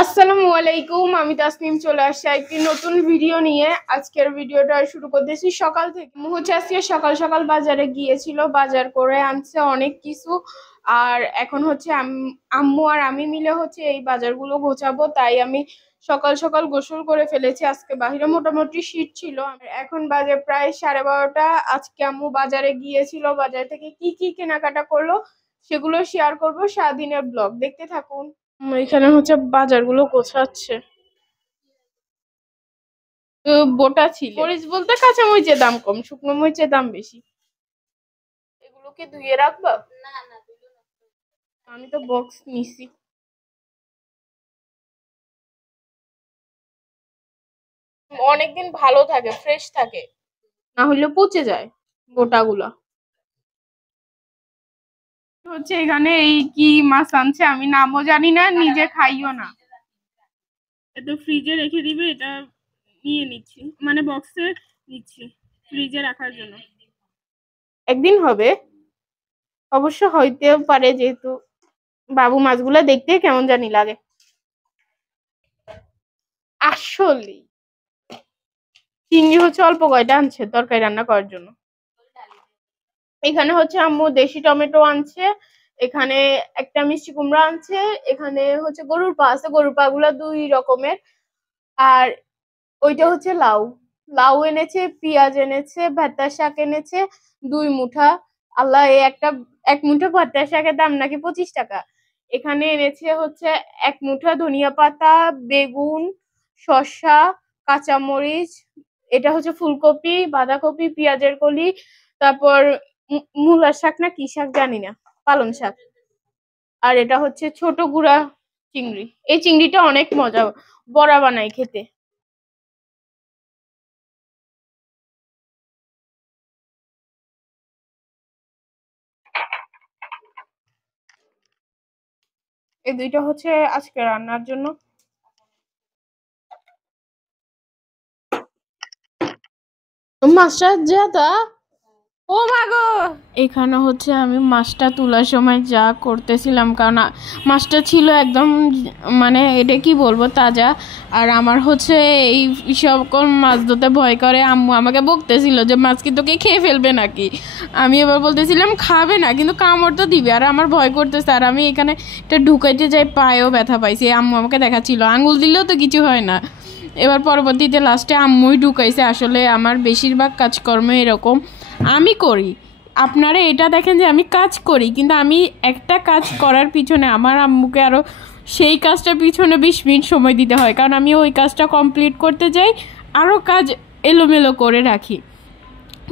আসসালামু আলাইকুম, আমি তাসনিম চলে আসছি একটি নতুন ভিডিও নিয়ে। আজকের ভিডিওটা শুরু করতেছি সকাল থেকে। আজকে সকাল সকাল বাজারে গিয়েছিল, বাজার করে আনছে অনেক কিছু। আর এখন আম্মু আর আমি মিলে এই বাজারগুলো গোছাবো, তাই আমি সকাল সকাল গোসল করে ফেলেছি। আজকে বাহিরে মোটামুটি শীত ছিল। এখন বাজে প্রায় 12:30। আজকে আম্মু বাজারে গিয়েছিল, বাজার থেকে কি কি কেনাকাটা করলো সেগুলো শেয়ার করবো। সারাদিনের ব্লগ দেখতে থাকুন। এখানে বাজারগুলো গোছাচ্ছে। বোটা ছিল, মরিচ বলতে কাঁচা মরিচের দাম কম, শুকনো মরিচের দাম বেশি। এগুলোকে ধুয়ে রাখবা? না না, আমি তো বক্স নিছি। অনেকদিন ভালো থাকে, ফ্রেশ থাকে, না হলে পচে যায় বোটাগুলা। এখানে এই কি মাছ আনছে আমি নামও জানি না, নিজে খাইও না। এটা ফ্রিজে রেখে দিবে, এটা নিয়ে নিচ্ছি, মানে বক্সে নিচ্ছি ফ্রিজে রাখার জন্য। একদিন হবে অবশ্য, হইতেও পারে, যেহেতু বাবু মাছগুলা দেখতে কেমন জানি লাগে। আসলে চিংড়ি অল্প কয়টা আনছে তরকারি রান্না করার জন্য। এখানে আম্মু দেশি টমেটো আনছে, এখানে একটা মিষ্টি কুমড়া আনছে, এখানে গরুর পা আছে, গরুর পা গুলা 2 রকমের। আর ওইটা লাউ লাউ এনেছে, পেঁয়াজ এনেছে, ভেতা শাক এনেছে 2 মুঠা। আল্লাহ, এক মুঠা ভেতা শাকের দাম নাকি 25 টাকা। এখানে এনেছে 1 মুঠা ধনিয়া পাতা, বেগুন, শসা, কাঁচামরিচ, এটা ফুলকপি, বাঁধাকপি, পেঁয়াজের কলি, তারপর মূলার শাক না কি শাক জানি না, পালং শাক। আর এটা ছোট গুড়া চিংড়ি। এই চিংড়িটা অনেক মজা, বড়া বানাই খেতে। এই দুইটা আজকে রান্নার জন্য। মাছটা যেটা ও মাগো, এখানে আমি মাছটা তোলার সময় যা করতেছিলাম, কারণ মাছটা ছিল একদম, মানে এটা কি বলবো, তাজা। আর আমার এই সকল মাছ ধরতে ভয় করে। আম্মু আমাকে বকতেছিল যে মাছ কি তোকে খেয়ে ফেলবে নাকি। আমি এবার বলতেছিলাম খাবে না, কিন্তু কামড় তো দিবে। আর আমার ভয় করতেছে, আর আমি এখানে এটা ঢুকাইতে যাই, পায়েও ব্যথা পাইছি। আম্মু আমাকে দেখাচ্ছিল, আঙুল দিলেও তো কিছু হয় না। এবার পরবর্তীতে লাস্টে আম্মুই ঢুকাইছে। আসলে আমার বেশিরভাগ কাজকর্ম এরকম আমি করি। আপনারা এটা দেখেন যে আমি কাজ করি, কিন্তু আমি একটা কাজ করার পিছনে আমার আম্মুকে আরও সেই কাজটার পিছনে 20 মিনিট সময় দিতে হয়, কারণ আমি ওই কাজটা কমপ্লিট করতে যাই, আরও কাজ এলোমেলো করে রাখি।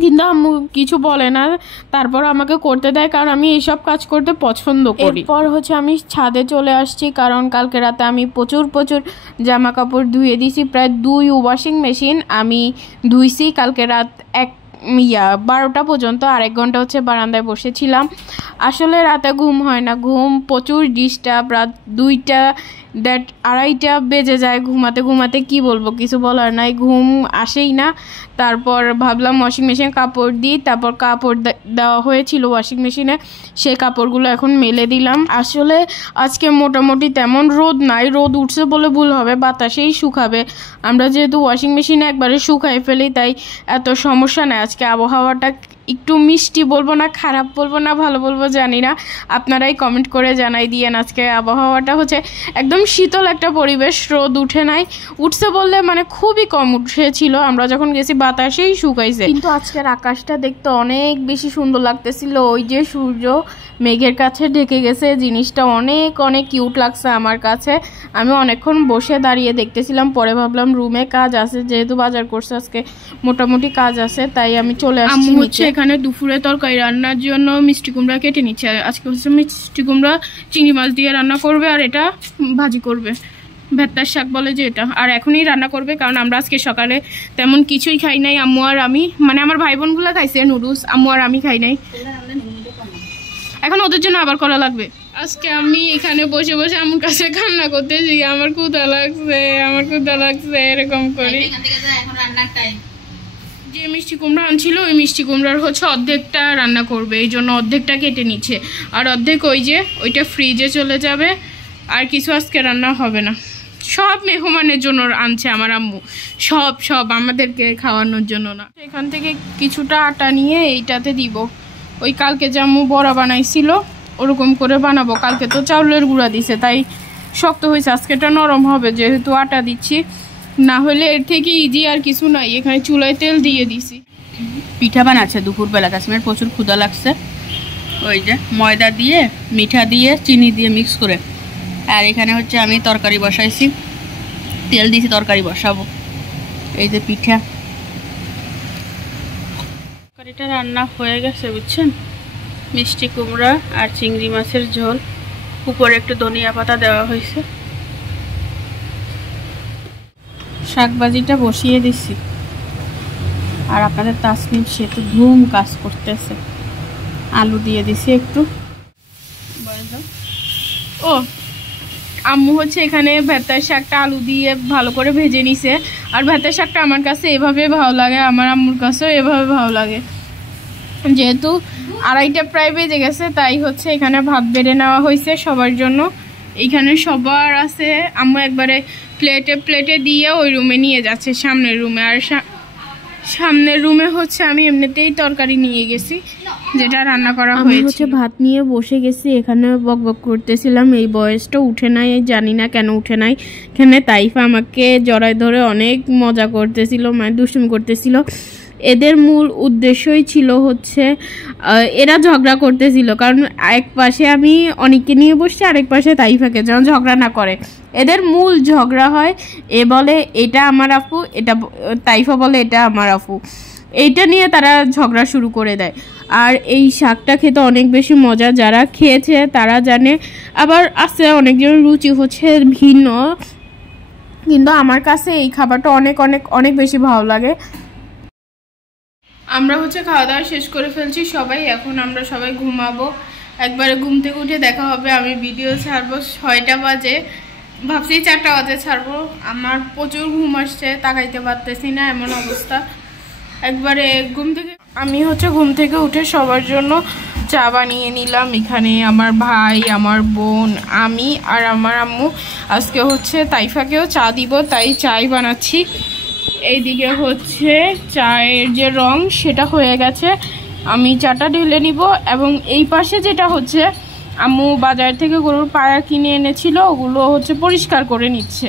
কিন্তু আম্মু কিছু বলে না, তারপর আমাকে করতে দেয়, কারণ আমি এইসব কাজ করতে পছন্দ করি। এরপর আমি ছাদে চলে আসছি, কারণ কালকে রাতে আমি প্রচুর জামা কাপড় ধুয়ে দিছি। প্রায় 2 ওয়াশিং মেশিন আমি ধুইছি কালকে রাত 12টা পর্যন্ত। আর 1 ঘন্টা বারান্দায় বসেছিলাম। আসলে রাতে ঘুম হয় না, ঘুম প্রচুর ডিস্টার্ব। রাত 2টা 2:30 বেজে যায় ঘুমাতে কি বলবো, কিছু বলার নাই, ঘুম আসেই না। তারপর ভাবলাম ওয়াশিং মেশিনে কাপড় দিই, তারপর কাপড় দেওয়া হয়েছিল ওয়াশিং মেশিনে, সেই কাপড়গুলো এখন মেলে দিলাম। আসলে আজকে মোটামুটি তেমন রোদ নাই, রোদ উঠছে বলে ভুল হবে, বাতাসেই শুকাবে। আমরা যেহেতু ওয়াশিং মেশিনে একবারে শুকাই ফেলি, তাই এত সমস্যা নেই। আজকে আবহাওয়াটা একটু মিষ্টি বলবো না, খারাপ বলবো না, ভালো বলবো জানি না, আপনারাই কমেন্ট করে জানাই দিয়েন। আজকে আবহাওয়াটা একদম শীতল একটা পরিবেশ, রোদ উঠে নাই, উঠছে বললে মানে খুবই কম উঠেছিল। আমরা যখন গেছি বাতাসেই শুকাইছে। কিন্তু আজকের আকাশটা দেখতে অনেক বেশি সুন্দর লাগতেছিল। ওই যে সূর্য মেঘের কাছে ঢেকে গেছে, জিনিসটা অনেক কিউট লাগছে আমার কাছে। আমি অনেকক্ষণ বসে দাঁড়িয়ে দেখতেছিলাম। পরে ভাবলাম রুমে কাজ আছে, যেহেতু বাজার করছে আজকে মোটামুটি কাজ আছে, তাই আমি চলে আসছি নিচে। এখানে দুপুরে তরকারি রান্নার জন্য মিষ্টি কুমড়া কেটে নিচ্ছে। আজকে মিষ্টি কুমড়া চিংড়ি মাছ দিয়ে রান্না করবে, আর এটা ভাজি করবে, ভেতার শাক বলে যে এটা। আর এখনই রান্না করবে, কারণ আমরা আজকে সকালে তেমন কিছুই খাই নাই। আম্মু আর আমি, মানে আমার ভাই বোনগুলো খাইছে নুডলস, আম্মু আর আমি খাই নাই। এখন ওদের জন্য আবার করা লাগবে। আজকে আমি এখানে বসে বসে আমার কাছে কান্না করতেছি, আমার ক্ষুধা লাগছে এরকম করে। যে মিষ্টি কুমড়া আনছিল, ওই মিষ্টি কুমড়ার অর্ধেকটা রান্না করবে, এই জন্য অর্ধেকটা কেটে নিচ্ছে। আর অর্ধেক ওইটা ফ্রিজে চলে যাবে। আর কিছু আজকে রান্না হবে না, সব মেহমানের জন্য আনছে আমার আম্মু, সব সব আমাদেরকে খাওয়ানোর জন্য না। এখান থেকে কিছুটা আটা নিয়ে এইটাতে দিব, ওই কালকে যে আম্মু বড়া বানাইছিল ওরকম করে বানাবো। কালকে তো চাউলের গুঁড়া দিছে তাই শক্ত হয়েছে, আজকেটা নরম হবে যেহেতু আটা দিচ্ছি, না হলে এর থেকে ইজি আর কিছু নাই। এখানে চুলায় তেল দিয়ে দিছি। পিঠা বানাচ্ছে দুপুরবেলা, কাশ্মীর প্রচুর ক্ষুধা লাগছে, ওই যে ময়দা দিয়ে মিঠা দিয়ে চিনি দিয়ে মিক্স করে। আর এখানে হচ্ছে আমি তরকারি বসাইছি, তেল দিয়েছি তরকারি বসাবো। এই যে পিঠা, তরকারিটা রান্না হয়ে গেছে বুঝছেন। মিষ্টি কুমড়া আর চিংড়ি মাছের ঝোল, উপরে একটু ধনিয়া পাতা দেওয়া হয়েছে। শাকভাজিটা বসিয়ে দিছি, আর আপনাদের তাসনিম সে তো ধুম কাজ করতেছে। আলু দিয়ে দিছি একটু। ও আম্মু হচ্ছে এখানে ভেতার শাকটা আলু দিয়ে ভালো করে ভেজে নিছে। আর ভেতার শাকটা আমার কাছে এভাবে ভালো লাগে, আমার আম্মুর কাছেও এভাবে ভালো লাগে। যেহেতু 2:30 প্রায় বেজে গেছে তাই হচ্ছে এখানে ভাত বেড়ে নেওয়া হয়েছে সবার জন্য। এইখানে সবার আছে, আম্মু একবারে প্লেটে প্লেটে দিয়ে ওই রুমে নিয়ে যাচ্ছে, সামনের রুমে। আর সামনের রুমে হচ্ছে আমি এমনিতেই তরকারি নিয়ে গেছি যেটা রান্না করা হয়েছে। হচ্ছে ভাত নিয়ে বসে গেছি, এখানে বকবক করতেছিলাম। এই বয়সটা উঠে নাই, জানি না কেন উঠে নাই। এখানে তাইফা আমাকে জড়ায় ধরে অনেক মজা করতেছিল, মানে দুষ্টুমি করতেছিল। এদের মূল উদ্দেশ্যই ছিল হচ্ছে এরা ঝগড়া করতেছিল, কারণ এক পাশে আমি অনেককে নিয়ে বসছি, আরেক পাশে তাইফাকে, যেন ঝগড়া না করে। এদের মূল ঝগড়া হয়, এ বলে এটা আমার আপু, এটা তাইফা বলে এটা আমার আপু, এইটা নিয়ে তারা ঝগড়া শুরু করে দেয়। আর এই শাকটা খেতে অনেক বেশি মজা, যারা খেয়েছে তারা জানে। আবার আছে অনেকজনের রুচি হচ্ছে ভিন্ন, কিন্তু আমার কাছে এই খাবারটা অনেক অনেক অনেক বেশি ভালো লাগে। আমরা হচ্ছে খাওয়া দাওয়া শেষ করে ফেলছি সবাই, এখন আমরা সবাই ঘুমাবো। একবারে ঘুম থেকে উঠে দেখা হবে। আমি ভিডিও ছাড়বো 6টা বাজে, ভাবছি 4টা বাজে ছাড়বো। আমার প্রচুর ঘুম আসছে, তাকাইতে পারতেছি না, এমন অবস্থা। একবারে আমি হচ্ছে ঘুম থেকে উঠে সবার জন্য চা বানিয়ে নিলাম। এখানে আমার ভাই, আমার বোন, আমি আর আমার আম্মু। আজকে হচ্ছে তাইফাকেও চা দিব তাই চাই বানাচ্ছি। এইদিকে হচ্ছে চায়ের যে রং সেটা হয়ে গেছে, আমি চাটা ঢেলে নিব। এবং এই পাশে যেটা হচ্ছে আম্মু বাজার থেকে গরুর পায়া কিনে এনেছিল, ওগুলো হচ্ছে পরিষ্কার করে নিচ্ছে।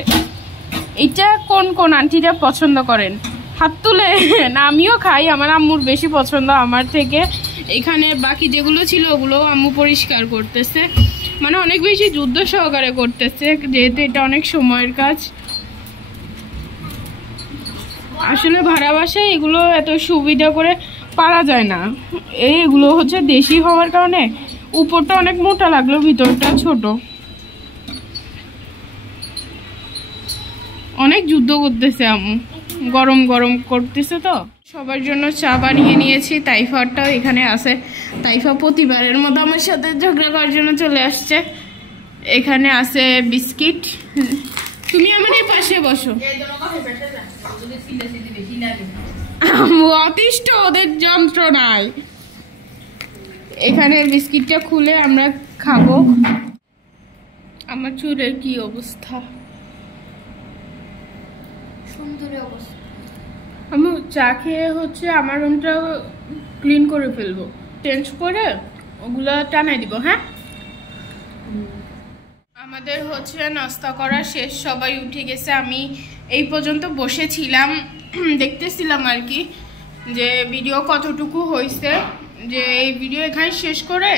এটা কোন কোন আন্টিরা পছন্দ করেন হাত তুলে? না, আমিও খাই, আমার আম্মুর বেশি পছন্দ আমার থেকে। এখানে বাকি যেগুলো ছিল ওগুলো আম্মু পরিষ্কার করতেছে, মানে অনেক বেশি যুদ্ধ সহকারে করতেছে, যেহেতু এটা অনেক সময়ের কাজ। আসলে ভাড়া বাসায় এগুলো এত সুবিধা করে পারা যায় না। এইগুলো হচ্ছে দেশি হওয়ার কারণে উপরটা অনেক মোটা লাগলো, ভিতরটা ছোট। অনেক যুদ্ধ করতেছে আম্মু, গরম গরম করতেছে তো। সবার জন্য চা বানিয়ে নিয়েছি, তাইফাটাও এখানে আছে। তাইফা প্রতিবারের মতো আমার সাথে ঝগড়া করার জন্য চলে আসছে। এখানে আছে বিস্কিট। তুমি আমার এই পাশে বসো। অতিষ্ঠ ওদের যন্ত্রণায়। এখানে বিস্কিটটা খুলে আমরা খাবো। আমার চুলের কি অবস্থা, সুন্দর অবস্থা। আমি চা খেয়ে হচ্ছে আমার রুমটা ক্লিন করে ফেলবো, চেঞ্জ করে ওগুলা টানাই দিব। হ্যাঁ, আমাদের হচ্ছে নাস্তা করা শেষ, সবাই উঠে গেছে। আমি এই পর্যন্ত বসেছিলাম, দেখতেছিলাম আর কি যে ভিডিও কতটুকু হয়েছে। যে এই ভিডিও এখানে শেষ করে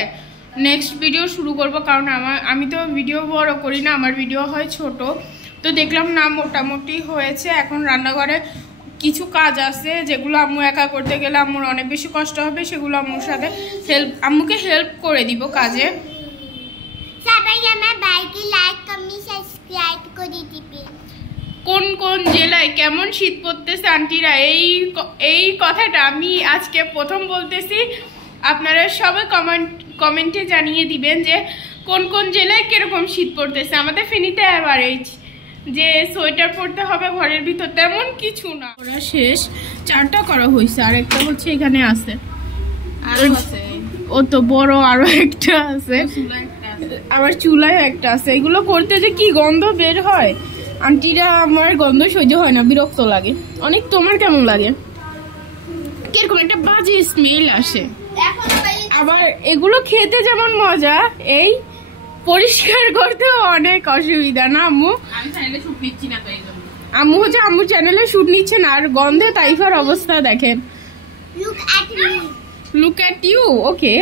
নেক্সট ভিডিও শুরু করব, কারণ আমি তো ভিডিও বড় করি না, আমার ভিডিও হয় ছোট। তো দেখলাম না মোটামুটি হয়েছে। এখন রান্নাঘরে কিছু কাজ আছে যেগুলো আম্মু একা করতে গেলে আম্মুর অনেক বেশি কষ্ট হবে, সেগুলো আম্মুর সাথে আম্মুকে হেল্প করে দিব কাজে। সবাই আমার ভাইকে লাইক কমেন্ট সাবস্ক্রাইব করে দিবেন। কোন কোন জেলায় কেমন শীত পড়তেছে আন্টিরা, এই কথাটা আমি আজকে প্রথম বলতেছি। আপনারা সবাই কমেন্টে জানিয়ে দিবেন যে কোন কোন জেলায় কিরকম শীত পড়তেছে। আমাদের ফেনীতে অ্যাভারেজ, যে সোয়েটার পরতে হবে ঘরের ভিতর তেমন কিছু না। ওরা শেষ, 4টা করা হয়েছে, আর একটা হচ্ছে এখানে আছে, ও তো বড় আরো একটা আছে, আবার চুলায় একটা আছে। এগুলো করতে যে কি গন্ধ বের হয়, আন্টিরা আমার গন্ধ সহ্য হয় না, বিরক্ত লাগে অনেক। তোমার কেমন লাগে? কিরকম একটা বাজে স্মেল আসে। আবার এগুলো খেতে যেমন মজা, এই পরিষ্কার করতেও অনেক অসুবিধা না আম্মু? আম্মু হচ্ছে আম্মু চ্যানেলে শুট নিচ্ছে না, আর গন্ধে তাইফার অবস্থা দেখেন। Look at you. ওকে,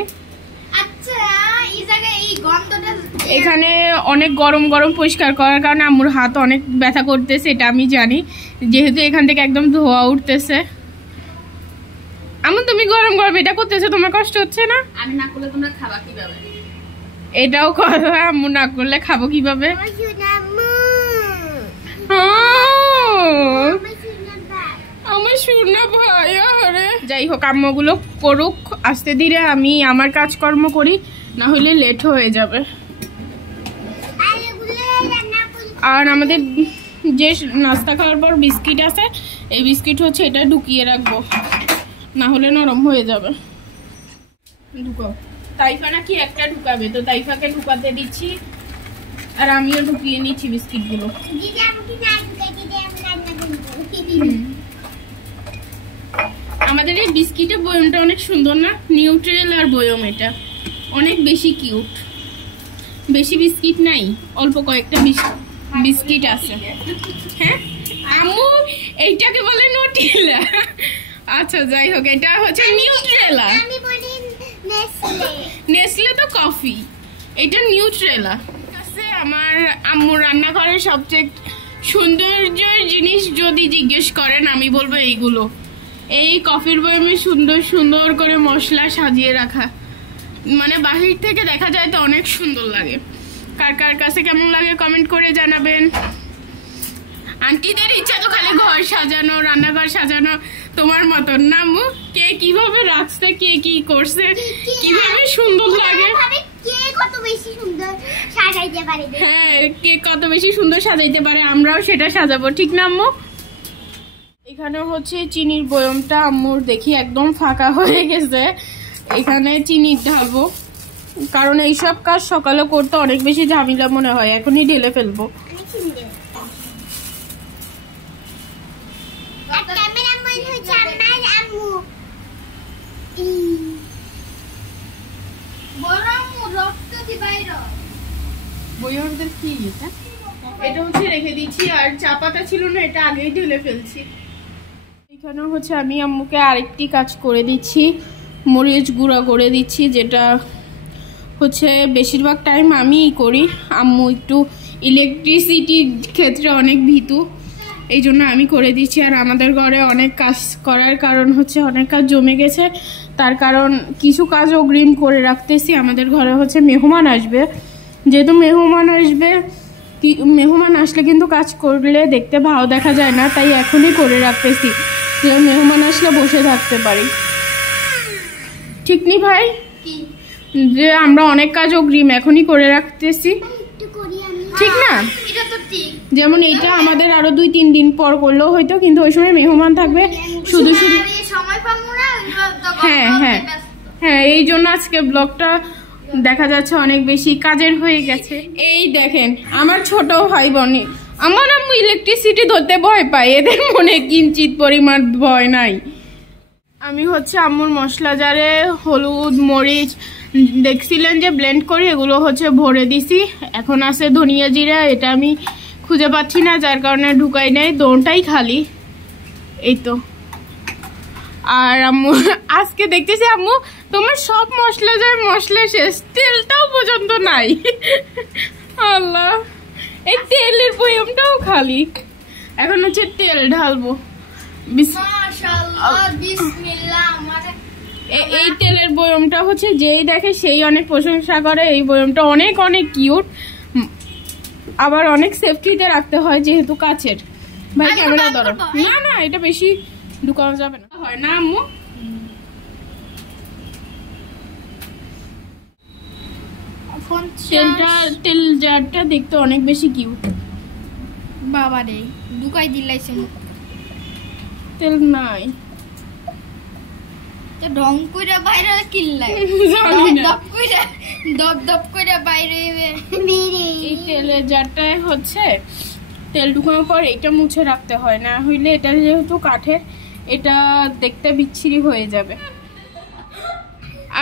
এখানে অনেক গরম গরম পরিষ্কার করার কারণে আম্মুর হাত অনেক ব্যথা করতেছে, এটা আমি জানি, যেহেতু এখান থেকে একদম ধোয়া উঠতেছে। আম্মু তুমি গরম গরম এটা করতেছো, তোমার কষ্ট হচ্ছে না? আমি না করলে তোমরা খাবা কিভাবে? এটাও কথা, আম্মু না করলে খাবো কিভাবে? আমার শোনা ভাই। আরে যাই হোক, আম্মুগুলো করুক আস্তে ধীরে, আমি আমার কাজকর্ম করি, না হলে লেট হয়ে যাবে। আর আমাদের যে নাস্তা খাওয়ার পর বিস্কিট আছে, এই বিস্কিট হচ্ছে এটা ঢুকিয়ে রাখবো, না হলে নরম হয়ে যাবে। ঢুকাও। তাইফা নাকি একটা ঢুকাবে, তো তাইফাকে ঢুকাতে দিচ্ছি, আর আমিও ঢুকিয়ে নিচ্ছি বিস্কিটগুলো। আমাদের এই বিস্কিটের বয়মটা অনেক সুন্দর না? নিউট্রেল আর বয়ম, এটা অনেক বেশি কিউট। বেশি বিস্কিট নাই, অল্প কয়েকটা বিস্কিট আছে। হ্যাঁ আম্মু, এইটাকে বলে নোটিলা। আচ্ছা যাই হোক, এটা হচ্ছে নিউট্রেলা। নেসলে তো কফি, এটা নিউট্রেলা। আমার আম্মু রান্নাঘরের সবচেয়ে সৌন্দর্যের জিনিস যদি জিজ্ঞেস করেন, আমি বলবো এইগুলো। এই কফির বয়মে সুন্দর সুন্দর করে মশলা সাজিয়ে রাখা, মানে বাহির থেকে দেখা যায় তো অনেক সুন্দর লাগে। কার কার কাছে কেমন লাগে কমেন্ট করে জানাবেন। আন্টিদের ইচ্ছা তো খালি ঘর সাজানো, রান্নাঘর সাজানো, তোমার মতন না আম্মু? কে কিভাবে রাখছে, কে কি করছে, কিভাবে সুন্দর লাগে। হ্যাঁ, কে কত বেশি সুন্দর সাজাইতে পারে, আমরাও সেটা সাজাবো, ঠিক না আম্মু? এখানে হচ্ছে চিনির বয়মটা আম্মুর দেখি একদম ফাঁকা হয়ে গেছে, এখানে চিনি ঢালবো, কারণ এইসব কাজ সকালে করতে অনেক বেশি ঝামেলা মনে হয়, এখনই ঢেলে ফেলবো। এটা হচ্ছে রেখে দিচ্ছি, আর চা পাতা ছিল না, এটা আগেই ঢেলে ফেলছি। এখানে হচ্ছে আমি আম্মুকে আরেকটি কাজ করে দিচ্ছি, মরিচ গুঁড়া করে দিচ্ছি, যেটা হচ্ছে বেশিরভাগ টাইম আমিই করি। আম্মু একটু ইলেকট্রিসিটির ক্ষেত্রে অনেক ভীতু, এই জন্য আমি করে দিচ্ছি। আর আমাদের ঘরে অনেক কাজ করার কারণ হচ্ছে অনেক কাজ জমে গেছে, তার কারণ কিছু কাজ অগ্রিম করে রাখতেছি। আমাদের ঘরে হচ্ছে মেহমান আসবে, যেহেতু মেহমান আসলে কিন্তু কাজ করলে দেখতে ভালো দেখা যায় না, তাই এখনই করে রাখতেছি, যে মেহমান আসলে বসে থাকতে পারি। ঠিক নি ভাই? যে আমরা অনেক কাজ অগ্রিম এখনই করে রাখতেছি, ঠিক না? যেমন এইটা আমাদের আরো 2-3 দিন পর করলেও হয়তো, কিন্তু ওই সময় মেহমান থাকবে, শুধু শুধু। হ্যাঁ হ্যাঁ হ্যাঁ, এই জন্য আজকে ব্লগটা দেখা যাচ্ছে অনেক বেশি কাজের হয়ে গেছে। এই দেখেন আমার ছোট ভাই বোনই, আমার আম্মু ইলেকট্রিসিটি ধরতে ভয় পায়, এদের মনে কিঞ্চিত পরিমাণ ভয় নাই। আমি হচ্ছে আম্মুর মশলা জারে হলুদ মরিচ দেখছিলেন যে ব্লেন্ড করি, এগুলো হচ্ছে ভরে দিছি। এখন আছে ধনিয়া জিরা, এটা আমি খুঁজে পাচ্ছি না, যার কারণে ঢুকাই নাই, দোনটাই খালি। এই তো। আর আম্মু আজকে দেখতেছি আম্মু তোমার সব মশলা শেষ, তেলটাও পর্যন্ত নাই। আল্লাহ, এই তেলের বয়মটাও খালি। এখন হচ্ছে তেল ঢালবো। এই তেলের বয়মটা হচ্ছে যেই দেখে সেই অনেক প্রশংসা করে, এই বয়মটা অনেক অনেক কিউট, আবার অনেক সেফটিতে রাখতে হয় যেহেতু কাচের। ভাই ক্যামেরা ধরো না, না এটা বেশি ঢুকানো যাবে না, হয় না আম্মু? তেল জারটা দেখতে অনেক বেশি কিউট। বাবা রে, ঢুকাই দিলাইছে, তেল নাই তো ঢং কইরা বাইরে কিল্লাই, দপ দপ কইরা বাইরে। এই তেলের জারটায় হচ্ছে তেল ঢুকানোর পর এটা মুছে রাখতে হয়, না হইলে এটা যেহেতু কাঠের এটা দেখতে বিচ্ছিরি হয়ে যাবে।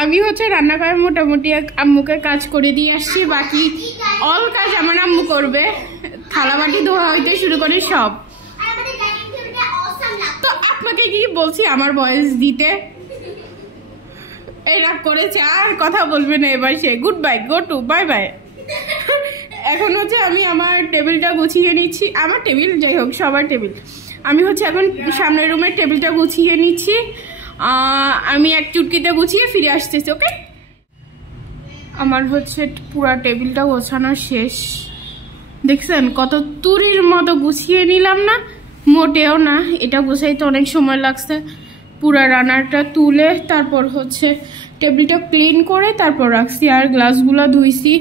আমি হচ্ছে রান্নাঘরে মোটামুটি আম্মুকে কাজ করে দিয়ে আসছি, বাকি অল কাজ আমার আম্মু করবে, থালা বাটি ধোয়া হইতে শুরু করে সব। তো আপনাকে কি বলছি আমার ভয়েস দিতে, এই রাগ করেছে আর কথা বলবে না এবার সে। Good bye, go to, bye bye. এখন হচ্ছে আমি আমার টেবিলটা গুছিয়ে নিচ্ছি, আমার টেবিল যাই হোক সবার টেবিল, আমি হচ্ছে এখন সামনের রুমের টেবিলটা গুছিয়ে নিচ্ছি। আমি এক চুটকিতে গুছিয়ে ফিরে আসতেছি। ওকে, আমার হচ্ছে পুরা টেবিলটা গোছানো শেষ। দেখছেন কত তুরির মতো গুছিয়ে নিলাম না? মোটেও না, এটা গুছাইতে অনেক সময় লাগছে। পুরা রান্নাটা তুলে তারপর হচ্ছে টেবিলটা ক্লিন করে তারপর রাখছি, আর গ্লাসগুলো ধুইছি।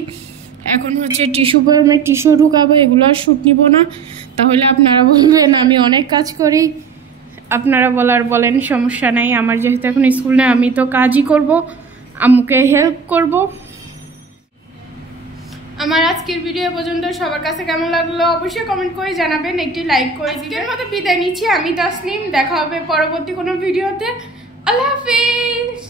এখন হচ্ছে টিস্যু পেপারে টিস্যু ঢুকাবো, এগুলো আর শ্যুট নিব না, তাহলে আপনারা বলবেন আমি অনেক কাজ করি। আপনারা বলেন, সমস্যা নাই, আমার যেহেতু এখন স্কুল নেই আমি তো কাজই করব, আম্মুকে হেল্প করব। আমার আজকের ভিডিও পর্যন্ত, সবার কাছে কেমন লাগলো অবশ্যই কমেন্ট করে জানাবেন, একটি লাইক করে দিবেন। আজকের মতো বিদায় নিচ্ছি, আমি তাসনিম, দেখা হবে পরবর্তী কোনো ভিডিওতে। আল্লাহ হাফিজ।